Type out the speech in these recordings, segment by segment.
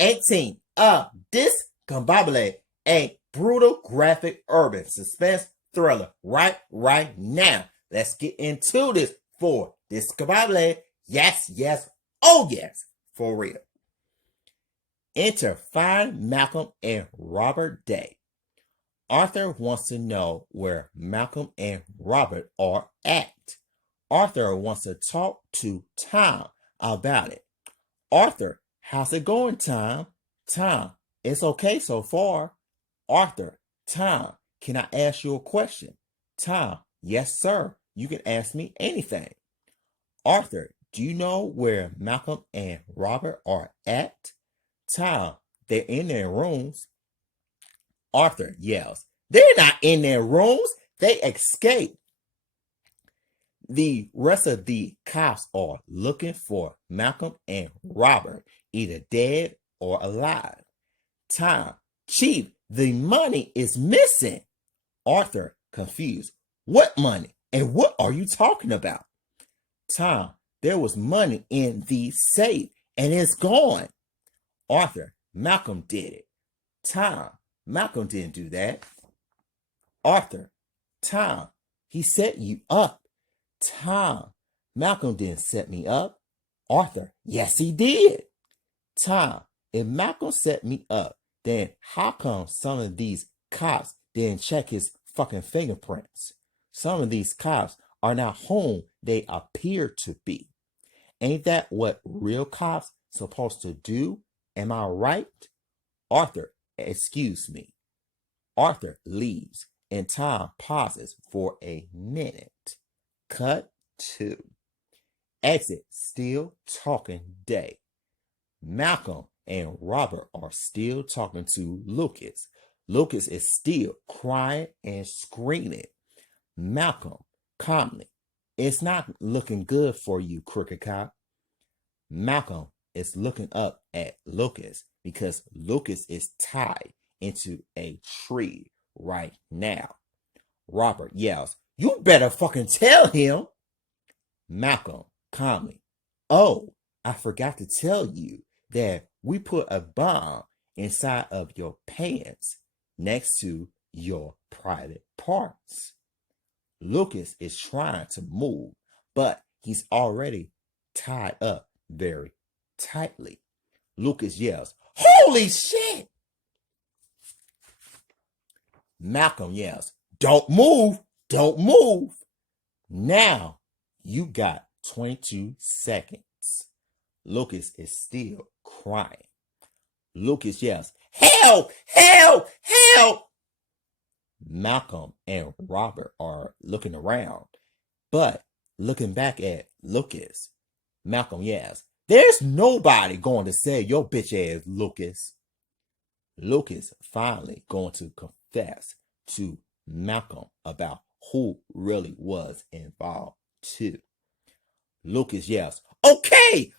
18 of Discombobulate, a brutal graphic urban suspense thriller right now. Let's get into this for Discombobulate. Yes, oh yes, for real. Enter Find Malcolm and Robert Day. Arthur wants to know where Malcolm and Robert are at. Arthur wants to talk to Tom about it. Arthur, how's it going, Tom? Tom, it's okay so far. Arthur, Tom, can I ask you a question? Tom, yes, sir. You can ask me anything. Arthur, do you know where Malcolm and Robert are at? Tom, they're in their rooms. Arthur yells, they're not in their rooms. They escaped. The rest of the cops are looking for Malcolm and Robert, either dead or alive. Tom, Chief, the money is missing. Arthur, confused. What money? And what are you talking about? Tom, there was money in the safe and it's gone. Arthur, Malcolm did it. Tom, Malcolm didn't do that. Arthur, Tom, he set you up. Tom, Malcolm didn't set me up. Arthur, yes, he did. Tom, if Malcolm set me up, then how come some of these cops didn't check his fucking fingerprints? Some of these cops are not whom they appear to be. Ain't that what real cops supposed to do? Am I right? Arthur, excuse me. Arthur leaves and Tom pauses for a minute. Cut 2. Exit still talking Day. Malcolm and Robert are still talking to Lucas. Lucas is still crying and screaming. Malcolm, calmly, it's not looking good for you, crooked cop. Malcolm is looking up at Lucas because Lucas is tied into a tree right now. Robert yells, you better fucking tell him. Malcolm, calmly, oh, I forgot to tell you that we put a bomb inside of your pants next to your private parts. Lucas is trying to move, but he's already tied up very tightly. Lucas yells, holy shit! Malcolm yells, don't move, don't move. Now you got 22 seconds. Lucas is still crying. Lucas yells, help, help, help. Malcolm and Robert are looking around, but looking back at Lucas, Malcolm yells, there's nobody going to save your bitch ass, Lucas. Lucas finally going to confess to Malcolm about who really was involved too. Lucas yells, okay.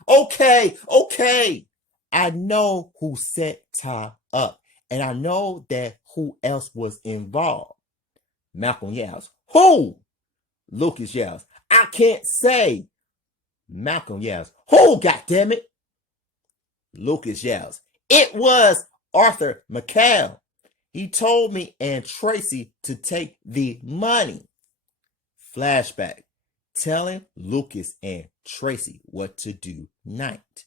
I know who set Ty up, and I know that who else was involved. Malcolm yells, who? Lucas yells, I can't say. Malcolm yells, who, goddammit? Lucas yells, it was Arthur McCall. He told me and Tracy to take the money. Flashback, telling Lucas and Tracy what to do night.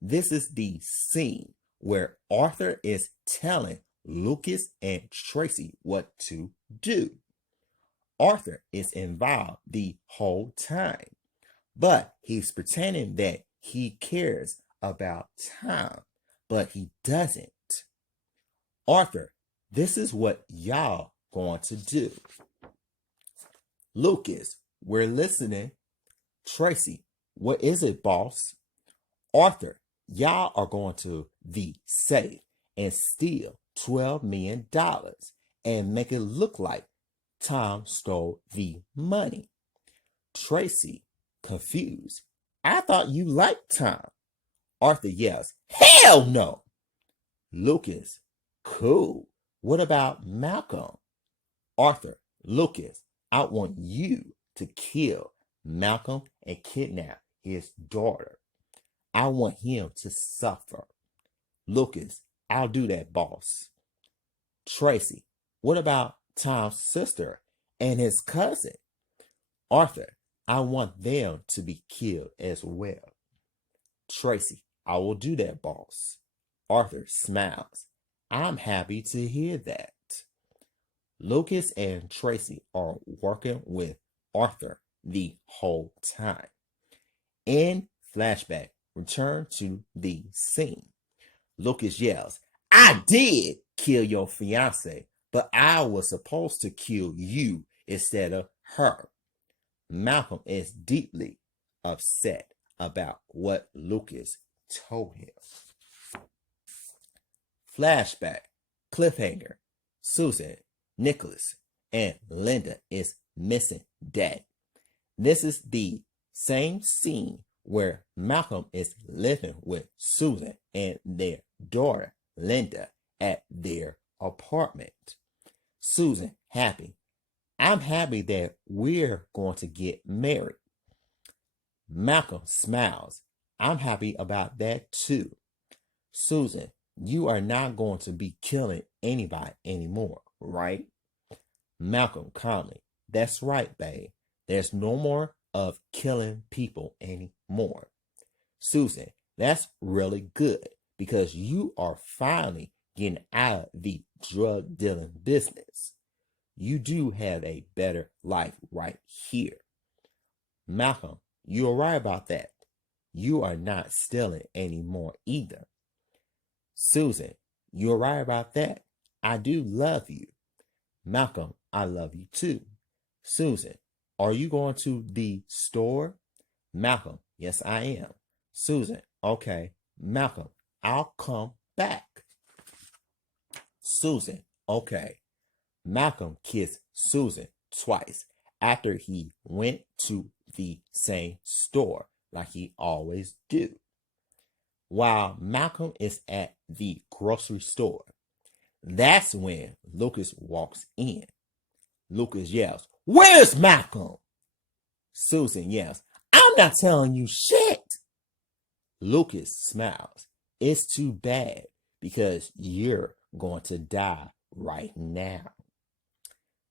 This is the scene where Arthur is telling Lucas and Tracy what to do. Arthur is involved the whole time, but he's pretending that he cares about Tom, but he doesn't. Arthur, this is what y'all going to do. Lucas, we're listening. Tracy, what is it, boss? Arthur, y'all are going to the safe and steal $12 million and make it look like Tom stole the money. Tracy, confused, I thought you liked Tom. Arthur yells, hell no. Lucas, cool. What about Malcolm? Arthur, Lucas, I want you to kill Malcolm and kidnap his daughter. I want him to suffer. Lucas, I'll do that, boss. Tracy, what about Tom's sister and his cousin? Arthur, I want them to be killed as well. Tracy, I will do that, boss. Arthur smiles. I'm happy to hear that. Lucas and Tracy are working with Arthur the whole time. In flashback, return to the scene. Lucas yells, I did kill your fiance, but I was supposed to kill you instead of her. Malcolm is deeply upset about what Lucas told him. Flashback, cliffhanger. Susan, Nicholas, and Linda is missing dead. This is the same scene where Malcolm is living with Susan and their daughter, Linda, at their apartment. Susan, happy. I'm happy that we're going to get married. Malcolm smiles. I'm happy about that too. Susan, you are not going to be killing anybody anymore, right? Malcolm calmly. That's right, babe. There's no more of killing people anymore. Susan, that's really good because you are finally getting out of the drug dealing business. You do have a better life right here. Malcolm, you're right about that. You are not stealing anymore either. Susan, you're right about that. I do love you. Malcolm, I love you too. Susan, are you going to the store? Malcolm, yes, I am. Susan, okay. Malcolm, I'll come back. Susan, okay. Malcolm kissed Susan twice after he went to the same store like he always do. While Malcolm is at the grocery store, that's when Lucas walks in. Lucas yells, Where's Malcolm? Susan yells, I'm not telling you shit. Lucas smiles. It's too bad because you're going to die right now.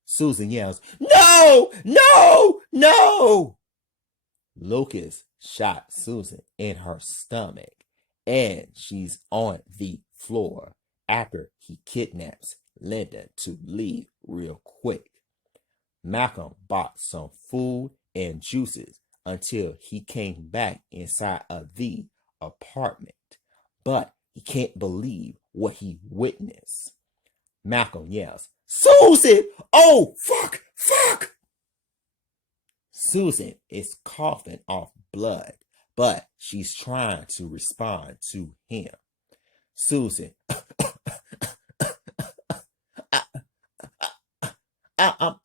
Susan yells, No, no, no. Lucas shot Susan in her stomach and she's on the floor after he kidnaps Linda to leave real quick. Malcolm bought some food and juices until he came back inside of the apartment, but he can't believe what he witnessed. Malcolm yells, Susan! Oh, fuck! Susan is coughing off blood, but she's trying to respond to him. Susan, I'm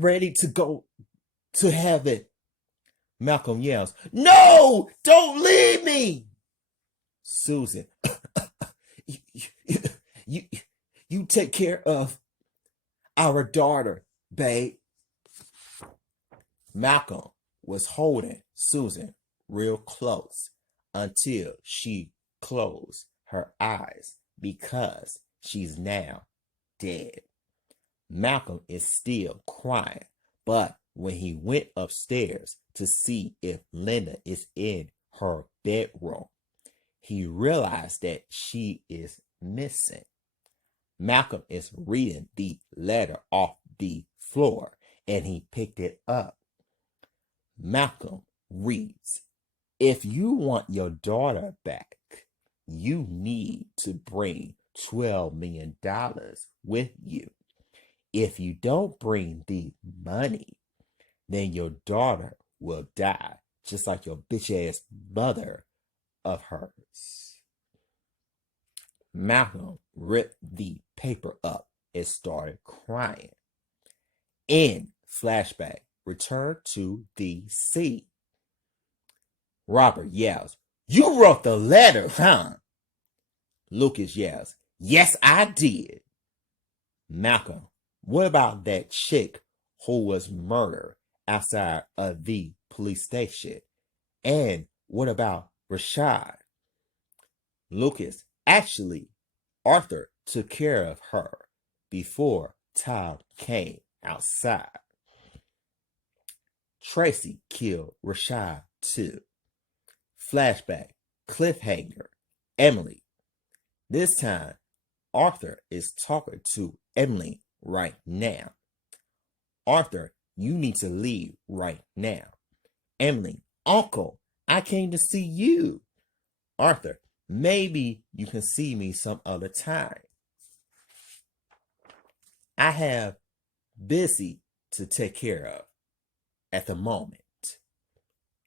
ready to go to heaven. Malcolm yells, No! Don't leave me! Susan, you take care of our daughter, babe. Malcolm was holding Susan real close until she closed her eyes because she's now dead. Malcolm is still crying, but when he went upstairs to see if Linda is in her bedroom, he realized that she is missing. Malcolm is reading the letter off the floor and he picked it up. Malcolm reads, If you want your daughter back, you need to bring $12 million with you. If you don't bring the money, then your daughter will die, just like your bitch-ass mother of hers. Malcolm ripped the paper up and started crying. In flashback, return to the scene. Robert yells, You wrote the letter, huh? Lucas yells, Yes, I did. Malcolm, what about that chick who was murdered outside of the police station? And what about Rashad? Lucas, actually, Arthur took care of her before Tom came outside. Tracy killed Rashad too. Flashback, cliffhanger, Emily. This time, Arthur is talking to Emily right now. Arthur, you need to leave right now. Emily, Uncle, I came to see you. Arthur, maybe you can see me some other time. I have busy to take care of at the moment.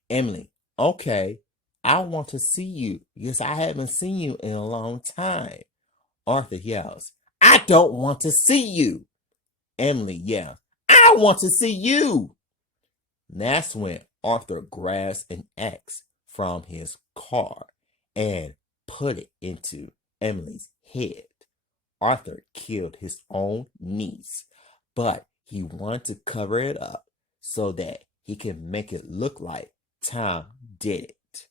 Emily, okay, I want to see you because I haven't seen you in a long time. Arthur yells, I don't want to see you. Emily yells, I want to see you. That's when Arthur grabs an axe from his car and put it into Emily's head. Arthur killed his own niece, but he wanted to cover it up so that he can make it look like Tom did it.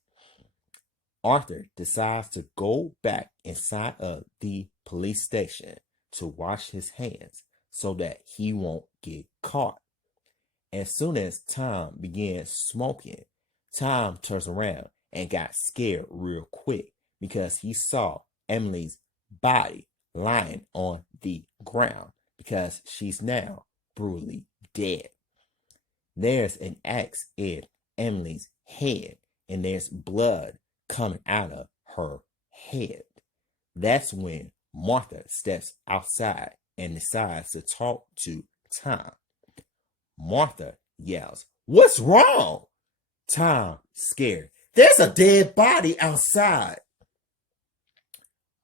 Arthur decides to go back inside of the police station to wash his hands so that he won't get caught. As soon as Tom began smoking, Tom turns around and got scared real quick because he saw Emily's body lying on the ground because she's now brutally dead. There's an axe in Emily's head and there's blood coming out of her head. That's when Martha steps outside and decides to talk to Tom. Martha yells, What's wrong? Tom, scared, There's a dead body outside.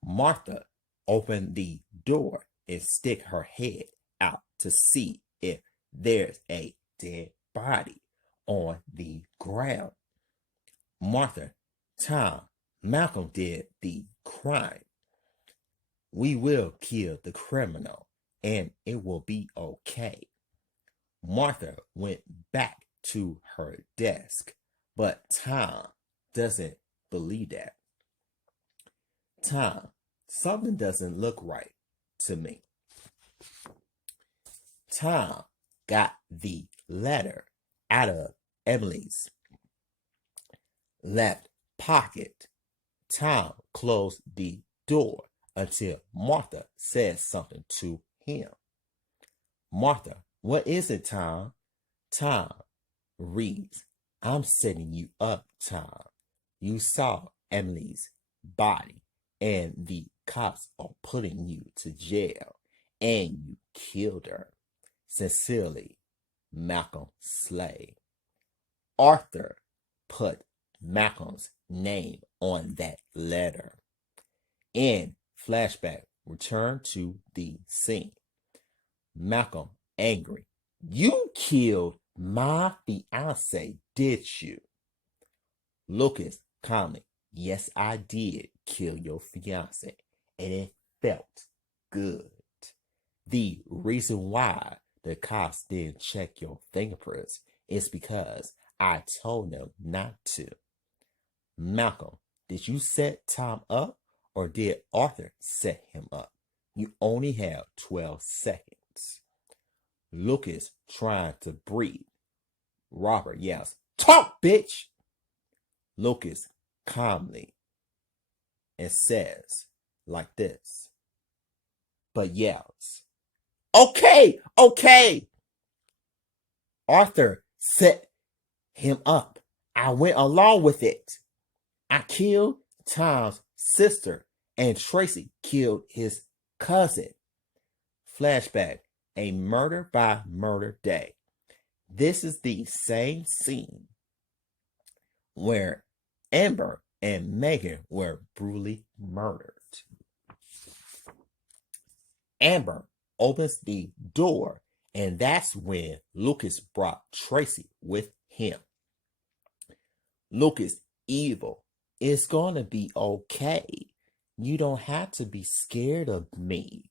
Martha opened the door and stick her head out to see if there's a dead body on the ground. Martha, Tom, Malcolm did the crime. We will kill the criminal and it will be okay. Martha went back to her desk, but Tom doesn't believe that. Tom, something doesn't look right to me. Tom got the letter out of Emily's left pocket. Tom closed the door until Martha said something to him. Martha, what is it, Tom? Tom reads, I'm setting you up, Tom. You saw Emily's body and the cops are putting you to jail and you killed her. Sincerely, Malcolm Slade. Arthur put Malcolm's name on that letter. In flashback, return to the scene. Malcolm, angry. You killed my fiance, did you? Lucas, calmly. Yes, I did kill your fiance, and it felt good. The reason why the cops didn't check your fingerprints is because I told them not to. Malcolm, did you set Tom up or did Arthur set him up? You only have 12 seconds. Lucas trying to breathe. Robert yells, Talk, bitch! Lucas calmly and says like this, but yells, Okay! Arthur set him up. I went along with it. I killed Tom's sister and Tracy killed his cousin. Flashback, a murder by murder day. This is the same scene where Amber and Megan were brutally murdered. Amber opens the door, and that's when Lucas brought Tracy with him. Lucas, evil. It's gonna be okay. You don't have to be scared of me.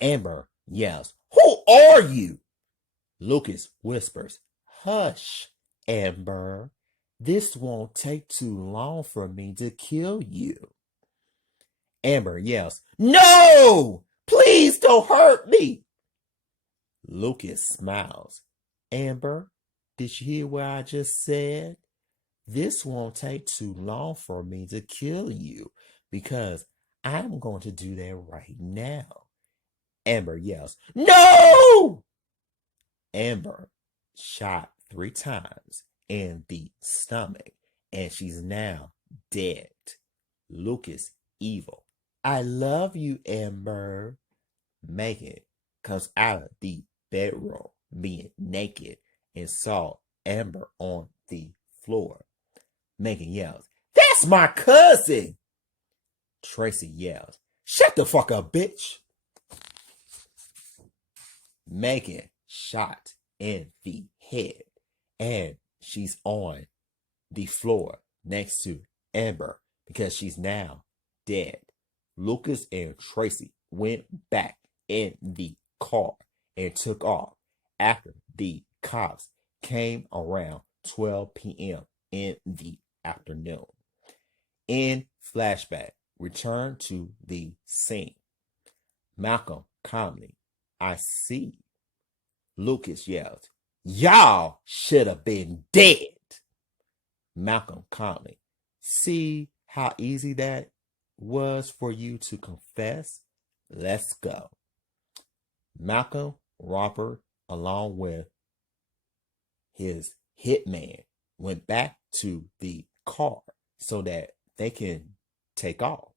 Amber yells, Who are you? Lucas whispers, Hush, Amber. This won't take too long for me to kill you. Amber yells, "No! Please don't hurt me!" Lucas smiles. Amber, did you hear what I just said? This won't take too long for me to kill you because I'm going to do that right now. Amber yells, "No!" Amber shot 3 times in the stomach and she's now dead. Lucas evil. "I love you, Amber." Megan comes out of the bedroom being naked and saw Amber on the floor. Megan yells, "That's my cousin!" Tracy yells, "Shut the fuck up, bitch!" Megan shot in the head and she's on the floor next to Amber because she's now dead. Lucas and Tracy went back in the car and took off after the cops came around 12 p.m. in the afternoon. In flashback, return to the scene. Malcolm calmly, "I see." Lucas yells, "Y'all should have been dead." Malcolm calmly, "See how easy that was for you to confess? Let's go." Malcolm, Robert, along with his hitman, went back to the car so that they can take off.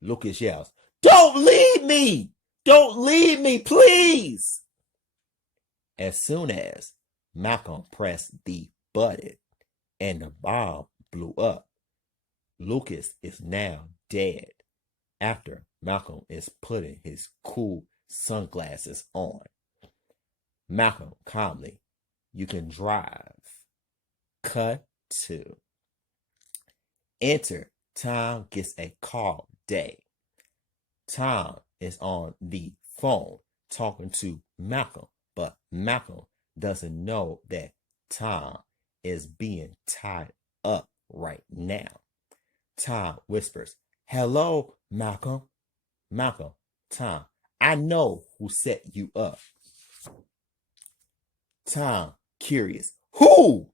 Lucas yells, "Don't leave me! Don't leave me, please!" As soon as Malcolm pressed the button and the bomb blew up, Lucas is now dead after Malcolm is putting his cool sunglasses on. Malcolm calmly, "You can drive." Cut to. Enter Tom gets a call day. Tom is on the phone talking to Malcolm, but Malcolm doesn't know that Tom is being tied up right now. Tom whispers, "Hello, Malcolm." Malcolm, "Tom, I know who set you up." Tom, curious, "Who?"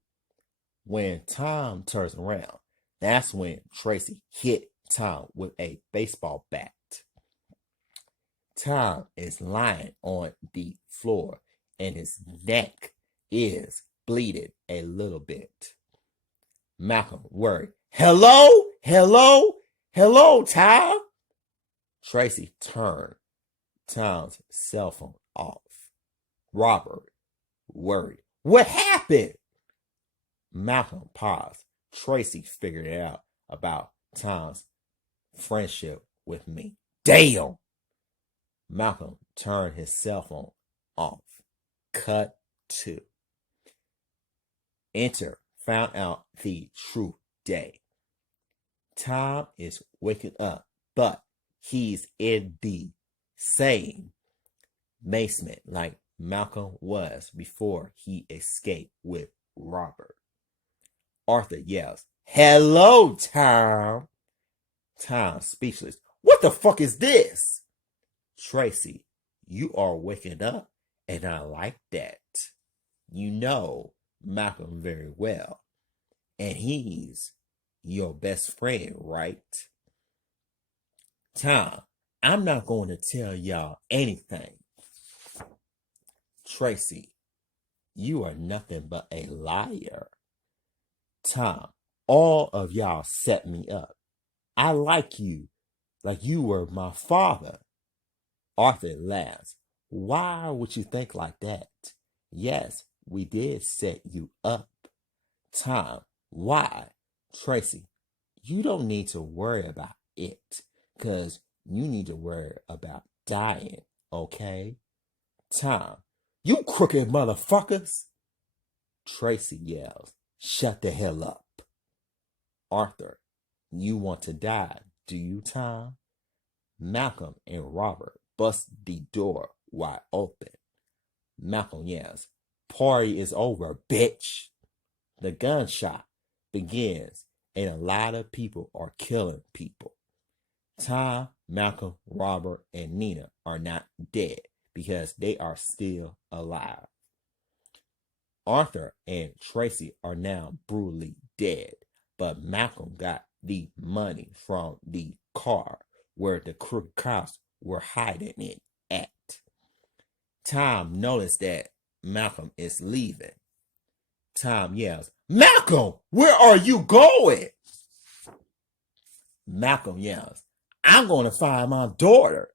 When Tom turns around, that's when Tracy hit Tom with a baseball bat. Tom is lying on the floor and his neck is bleeding a little bit. Malcolm worried, "Hello? Hello? Hello, Tom?" Tracy turned Tom's cell phone off. Robert worried, "What happened?" Malcolm paused. Tracy figured it out about Tom's friendship with me. Damn! Malcolm turned his cell phone off. Cut to. Enter found out the true day. Tom is waking up, but he's in the same basement like Malcolm was before he escaped with Robert. Arthur yells, "Hello, Tom." Tom, speechless. "What the fuck is this?" Tracy, "You are waking up, and I like that. You know Malcolm very well, and he's your best friend, right?" Tom, "I'm not going to tell y'all anything." Tracy, "You are nothing but a liar." Tom, "All of y'all set me up. I like you were my father." Arthur laughs. "Why would you think like that? Yes, we did set you up." Tom, "Why?" Tracy, "You don't need to worry about it, because you need to worry about dying, okay?" Tom, "You crooked motherfuckers." Tracy yells, "Shut the hell up." Arthur, "You want to die, do you, Tom?" Malcolm and Robert bust the door wide open. Malcolm yells, "Party is over, bitch." The gunshot begins and a lot of people are killing people. Tom, Malcolm, Robert, and Nina are not dead because they are still alive. Arthur and Tracy are now brutally dead, but Malcolm got the money from the car where the crooked cops were hiding it at. Tom noticed that Malcolm is leaving. Tom yells, "Malcolm, where are you going?" Malcolm yells, "I'm going to find my daughter."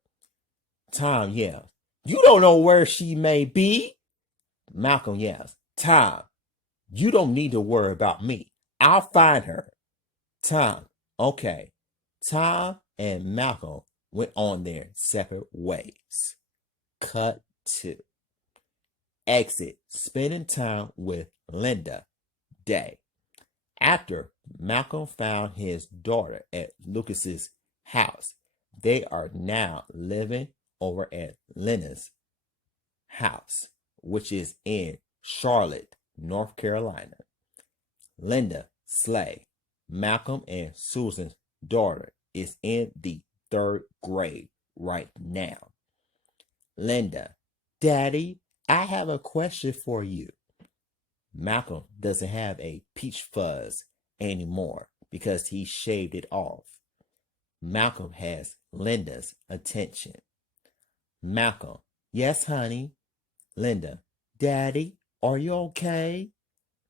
Tom yells, "You don't know where she may be." Malcolm yells, "Tom, you don't need to worry about me. I'll find her." Tom, okay. Tom and Malcolm went on their separate ways. Cut to exit spending time with Linda Day. After Malcolm found his daughter at Lucas's house, they are now living over at Linda's house, which is in Charlotte, North Carolina. Linda Slay, Malcolm and Susan's daughter, is in the 3rd grade right now. Linda, "Daddy, I have a question for you." Malcolm doesn't have a peach fuzz anymore because he shaved it off. Malcolm has Linda's attention. Malcolm, "Yes, honey." Linda, "Daddy, are you okay?"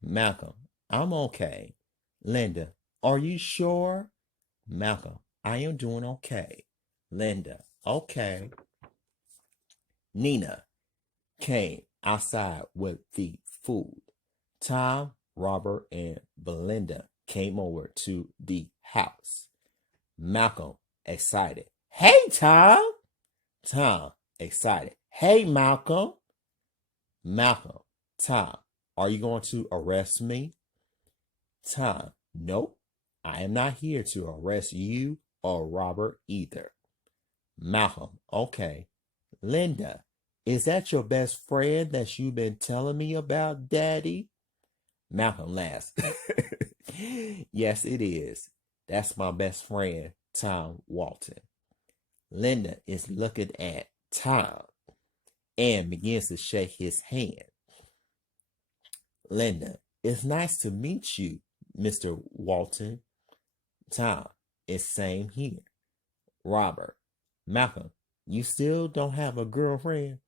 Malcolm, "I'm okay." Linda, "Are you sure?" Malcolm, "I am doing okay." Linda, "Okay." Nina came outside with the food. Tom, Robert, and Belinda came over to the house. Malcolm, excited, "Hey, Tom." Tom, excited, "Hey, Malcolm." Malcolm, "Tom, are you going to arrest me?" Tom, "Nope, I am not here to arrest you or Robert either." Malcolm, "Okay." Linda, "Is that your best friend that you've been telling me about, Daddy?" Malcolm laughs. "Yes, it is. That's my best friend, Tom Walton." Linda is looking at Tom and begins to shake his hand. Linda, "It's nice to meet you, Mr. Walton." Tom, "It's same here." Robert, "Malcolm, you still don't have a girlfriend?"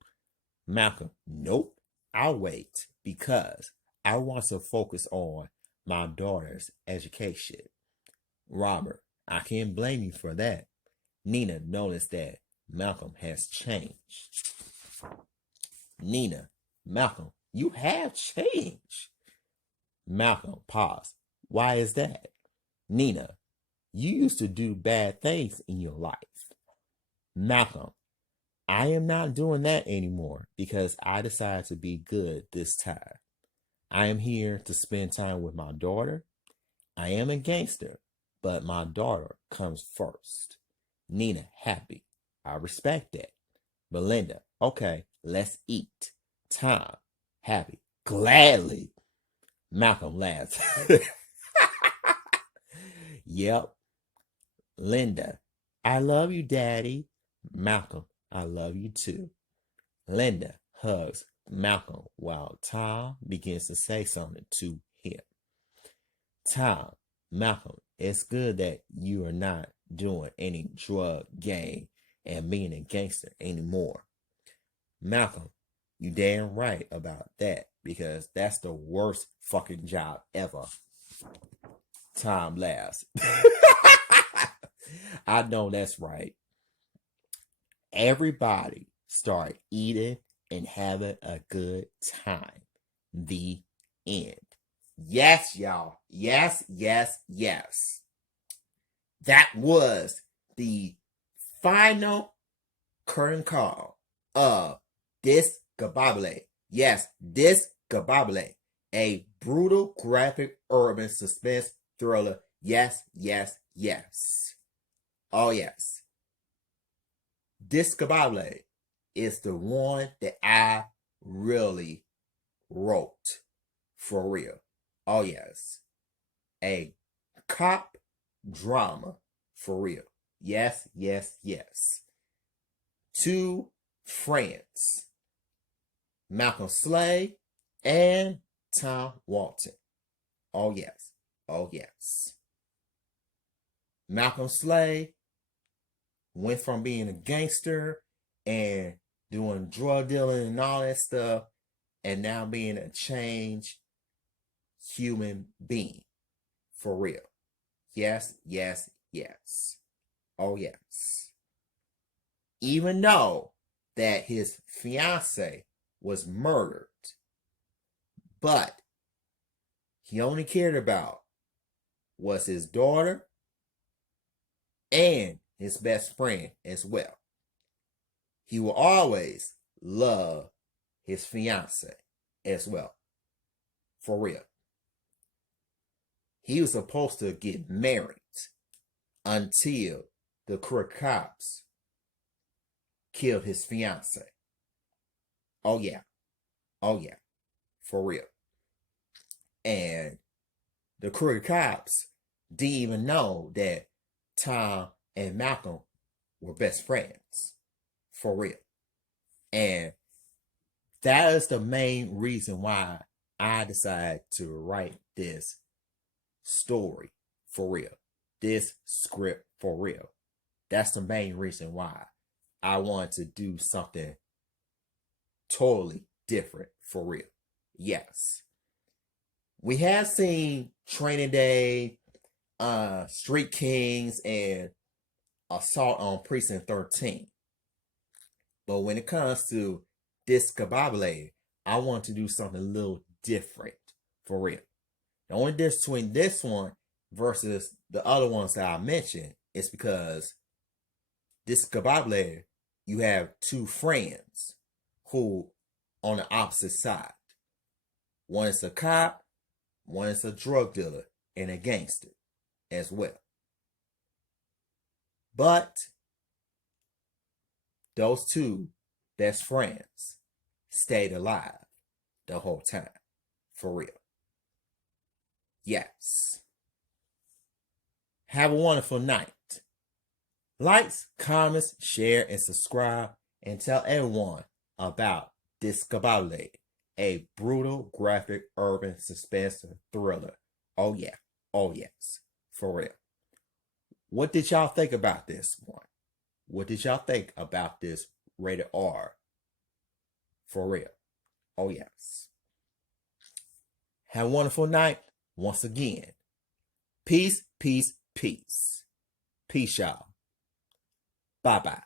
Malcolm, "Nope, I'll wait because I want to focus on my daughter's education." Robert, "I can't blame you for that." Nina noticed that Malcolm has changed. Nina, "Malcolm, you have changed." Malcolm, pause. "Why is that?" Nina, "You used to do bad things in your life." Malcolm, "I am not doing that anymore because I decided to be good this time. I am here to spend time with my daughter. I am a gangster, but my daughter comes first." Nina, happy, "I respect that." Belinda, "Okay, let's eat." Tom, happy, "Gladly." Malcolm laughs. "Yep." Linda, "I love you, Daddy." Malcolm, "I love you too." Linda hugs Malcolm while Tom begins to say something to him. Tom, "Malcolm, it's good that you are not doing any drug gang and being a gangster anymore." Malcolm, "You damn right about that because that's the worst fucking job ever." Tom laughs. "I know that's right." Everybody start eating and having a good time. The end. Yes, y'all. Yes, yes, yes. That was the final curtain call of Discombobulate. Yes, Discombobulate. A brutal, graphic, urban suspense thriller. Yes, yes, yes. Oh, yes. Discombobulate is the one that I really wrote. For real. Oh, yes. A cop drama. For real. Yes, yes, yes. Two friends, Malcolm Slade and Tom Walton. Oh, yes. Oh, yes. Malcolm Slade went from being a gangster and doing drug dealing and all that stuff, and now being a changed human being. For real. Yes, yes, yes. Oh, yes. Even though that his fiance was murdered, but he only cared about was his daughter and his best friend as well. He will always love his fiance as well. For real. He was supposed to get married until the crook cops killed his fiance. Oh, yeah. Oh, yeah. For real. And the crook cops didn't even know that Tom and Malcolm were best friends. For real. And that is the main reason why I decided to write this story for real. This script for real. That's the main reason why I wanted to do something totally different for real. Yes. We have seen Training Day, Street Kings, and Assault on Precinct 13. But when it comes to Discombobulate, I want to do something a little different for real. The only difference between this one versus the other ones that I mentioned is because Discombobulate, you have two friends who on the opposite side. One is a cop, one is a drug dealer and a gangster as well. But those two best friends stayed alive the whole time. For real. Yes. Have a wonderful night. Likes, comments, share, and subscribe, and tell everyone about Discombobulate, a brutal, graphic, urban suspense thriller. Oh yeah. Oh yes. For real. What did y'all think about this one? What did y'all think about this rated R? For real. Oh yes. Have a wonderful night. Once again. Peace, peace, peace. Peace, y'all. Bye-bye.